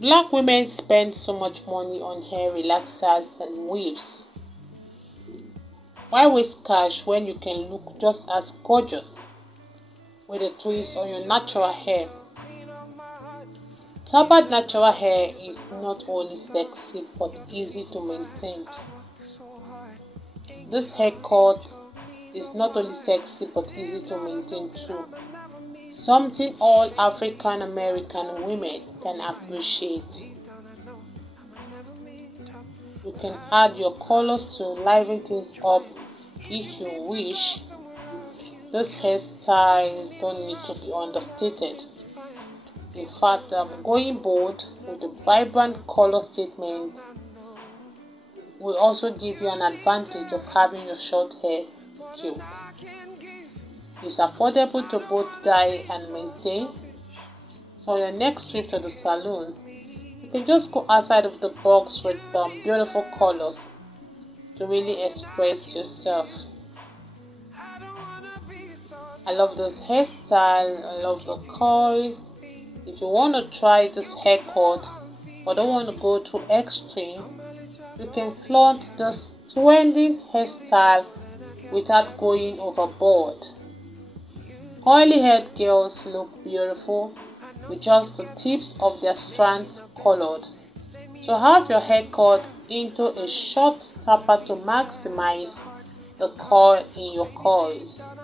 Black women spend so much money on hair relaxers and weaves. Why waste cash when you can look just as gorgeous with a twist on your natural hair? Tapered natural hair is not only sexy but easy to maintain. This haircut is not only sexy but easy to maintain too. Something all African American women can appreciate. You can add your colors to liven things up if you wish. These hairstyles don't need to be understated. In fact, going bold with a vibrant color statement will also give you an advantage of having your short hair cute. It's affordable to both dye and maintain. So on your next trip to the salon, you can just go outside of the box with beautiful colors to really express yourself. I love this hairstyle. I love the curls. If you want to try this haircut but don't want to go too extreme, you can flaunt this trending hairstyle without going overboard. Curly haired girls look beautiful with just the tips of their strands colored. So have your hair cut into a short taper to maximize the curl in your curls,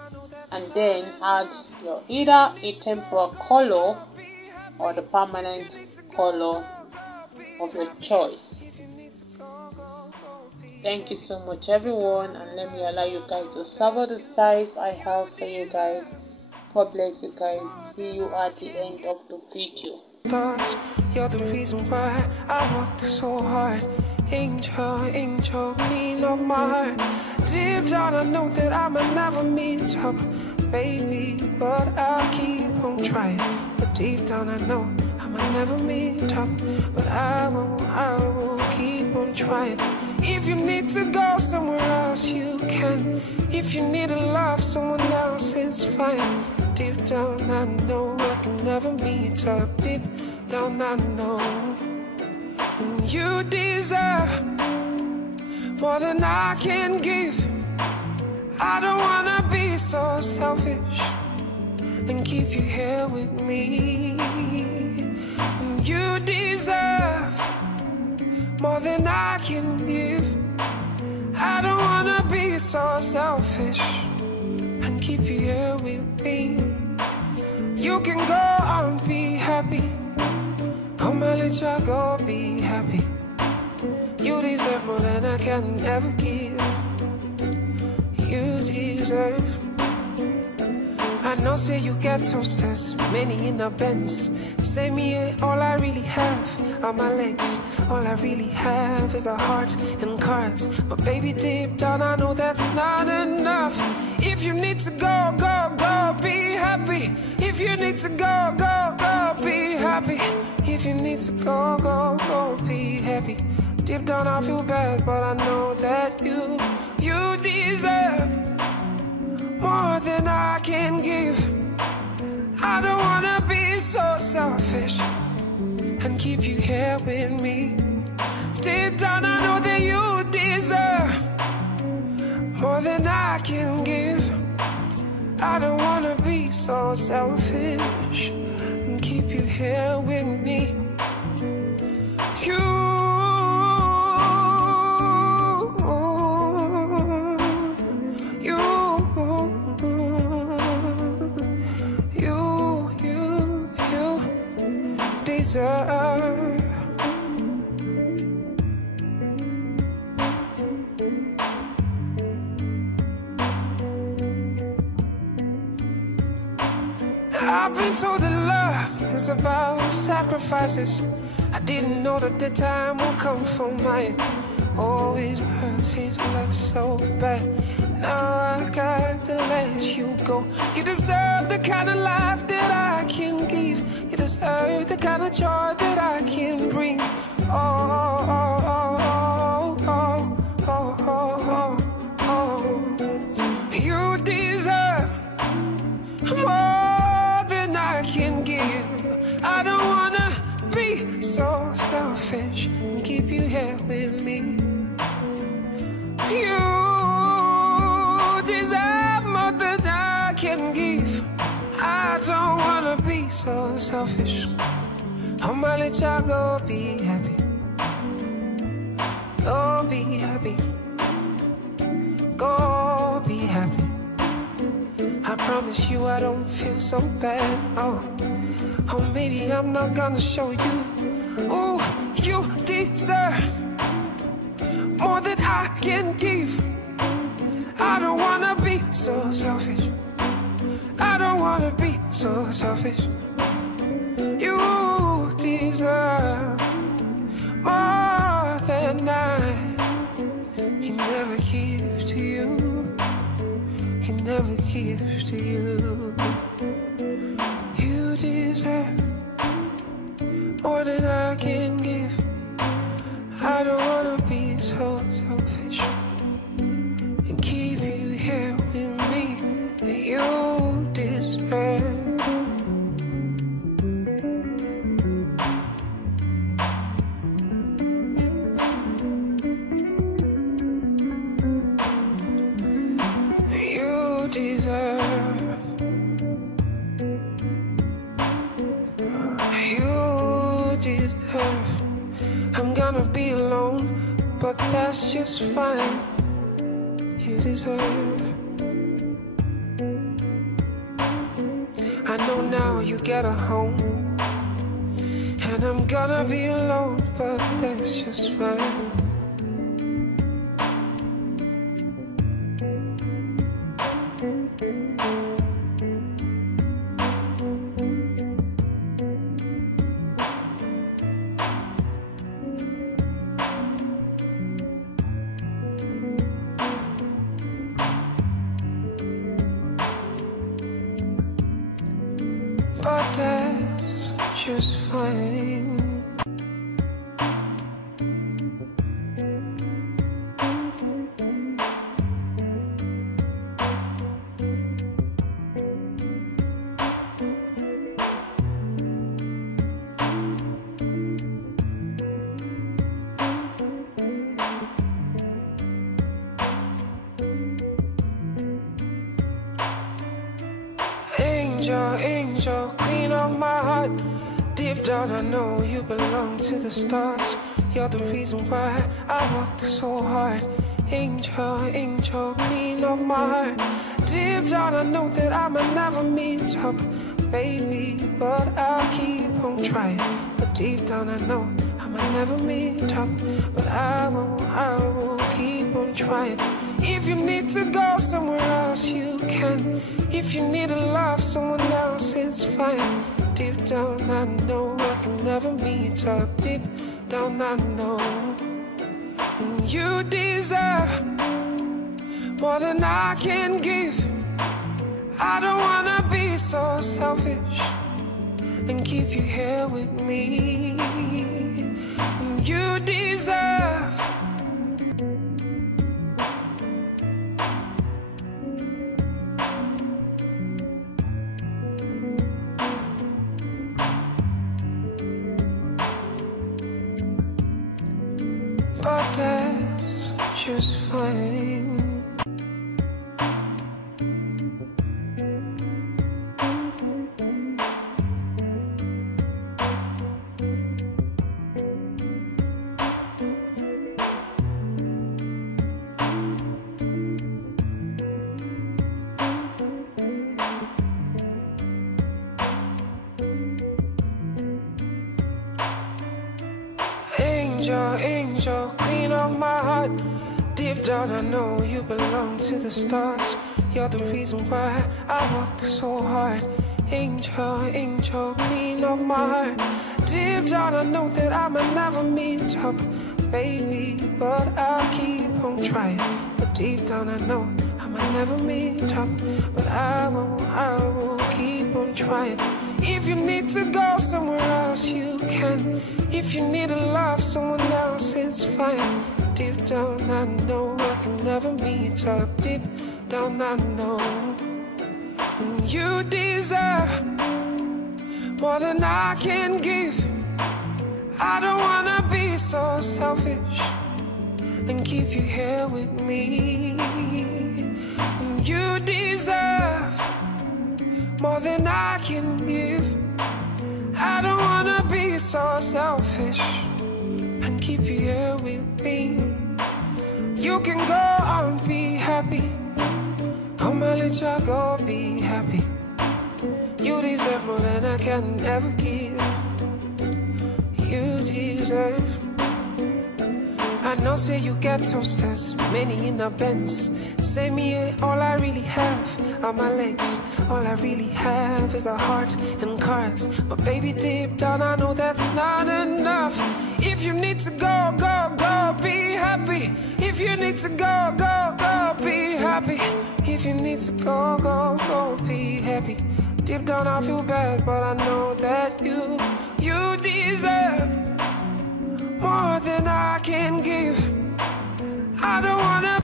and then add your either a temporary color or the permanent color of your choice. Thank you so much everyone, and let me allow you guys to savor the styles I have for you guys. God bless you guys. See you at the end of the video. You're the reason why I work so hard. Angel, angel, queen of my heart. Deep down I know that I might never meet up, baby, but I'll keep on trying. But deep down I know I might never meet up, but I will keep on trying. If you need to go somewhere else, you can. If you need to love someone else, it's fine. Deep down I know I can never meet up. Deep down I know you deserve more than I can give. I don't wanna be so selfish and keep you here with me. You deserve more than I can give. I don't wanna be so selfish and keep you here with me. You can go and be happy. Come on, let you go, be happy. You deserve more than I can ever give. You deserve. I know, say you get toasters, many in a Benz. Say me, all I really have are my legs. All I really have is a heart and cards. But baby, deep down I know that's not enough. If you need to go, go, go, be happy. If you need to go, go, go, be happy. If you need to go, go, go, be happy. Deep down I feel bad, but I know that you deserve more than I can give. I don't wanna be so selfish and keep you here with me. Deep down I know that you deserve more than I can give. I don't wanna be so selfish and keep you here with me. Deserve. I've been told that love is about sacrifices. I didn't know that the time will come for mine. Oh, it hurts so bad. Now I gotta let you go. You deserve the kind of life that I can give. You deserve the kind of joy that I can bring. You deserve more than I can give. I don't wanna be so so selfish. I'ma let y'all go be happy. Go be happy. Go be happy. I promise you I don't feel so bad. Oh, maybe I'm not gonna show you. Oh, you deserve more than I can give. I don't wanna be so selfish. I don't wanna be so selfish. You deserve more than I can never give to you. Can never give to you. You deserve more than I can give. I don't wanna be so selfish and keep you here with me. You deserve. You deserve. You deserve. I'm gonna be alone, but that's just fine. You deserve. I know now you get a home, and I'm gonna be alone, but that's just fine. But that's just fine. Angel, angel, queen of my heart. Deep down I know you belong to the stars. You're the reason why I work so hard. Angel, angel, queen of my heart. Deep down I know that I might never meet up, baby, but I'll keep on trying. But deep down I know I might never meet up, but I will keep on trying. If you need to go somewhere else, you can. If you need to love someone else, it's fine. Deep down I know I can never meet up. Deep down I know. And you deserve more than I can give. I don't wanna be so selfish and keep you here with me. And you deserve but that's just fine. Angel, angel, queen of my heart. Deep down I know you belong to the stars. You're the reason why I work so hard. Angel, angel, queen of my heart. Deep down I know that I might never meet up, baby, but I'll keep on trying. But deep down I know I might never meet up, but I will keep on trying. If you need to go somewhere else, you can. If you need to love someone else, it's fine. Deep down I know I can never meet up. Deep down I know. And you deserve more than I can give. I don't wanna be so selfish and keep you here with me. And you deserve more than I can give. I don't wanna be so selfish and keep you here with me. You can go and be happy. I'ma let you go be happy. You deserve more than I can ever give. You deserve. I know say you get toasters, many in a Benz. Say me all I really have are my legs. All I really have is a heart and cards. But baby, deep down I know that's not enough. If you need to go, go, go, be happy. If you need to go, go, go, be happy. If you need to go, go, go, be happy. Deep down I feel bad, but I know that you deserve more than I can give.